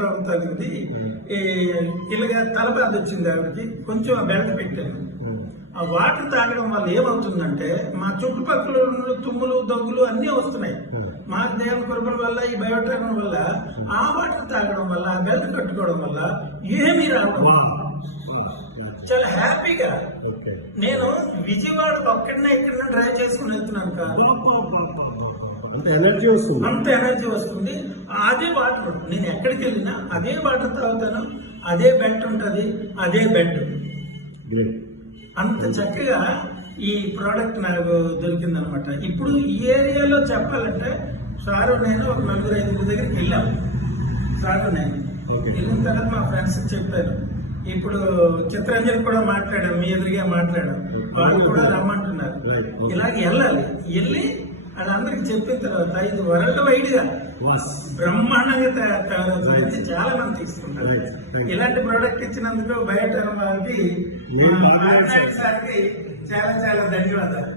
అవుతుంది. ఇలాగ తలబాధ వచ్చింది ఆవిడకి, కొంచెం ఆ బెల్ట్ పెట్టాను. ఆ వాటర్ తాగడం వల్ల ఏమవుతుందంటే మా చుట్టుపక్కల ఉన్న తుమ్ములు దగ్గులు అన్నీ వస్తున్నాయి. మా దేవుని కృపల వల్ల ఈ బయోట్రైన్ వల్ల ఆ వాటర్ తాగడం వల్ల ఆ బెల్ట్ కట్టుకోవడం వల్ల ఏమీ రావడం చాలా హ్యాపీగా నేను విజయవాడకు ఒక్కడనే ఇక్కడ డ్రైవ్ చేసుకుని వెళ్తున్నాను కాదు, అంత ఎనర్జీ వస్తుంది. అదే వాటర్ నేను ఎక్కడికి వెళ్ళినా అదే వాటర్ తాగుతాను, అదే బెడ్ ఉంటుంది, అదే బెడ్. అంత చక్కగా ఈ ప్రోడక్ట్ నాకు దొరికిందనమాట. ఇప్పుడు ఈ ఏరియాలో చెప్పాలంటే సారు నేను ఒక 4-5 దగ్గరికి వెళ్ళాము. సారు నేను వెళ్ళిన తర్వాత మా ఫ్రెండ్స్ చెప్పారు. ఇప్పుడు చిత్రంజలి కూడా మాట్లాడాం, మీ ఎదురుగా మాట్లాడాం, వాళ్ళు కూడా రమ్మంటున్నారు. ఇలాగ వెళ్ళి అది అందరికి చెప్పిన తర్వాత ఇది వరల్డ్ వైడ్ గా బ్రహ్మాండంగా తయారవుతుంది, చాలా మంది తీసుకుంటారు. ఇలాంటి ప్రోడక్ట్ ఇచ్చినందుకు బయోట్రైన్ వారికి సార్కి చాలా చాలా ధన్యవాదాలు.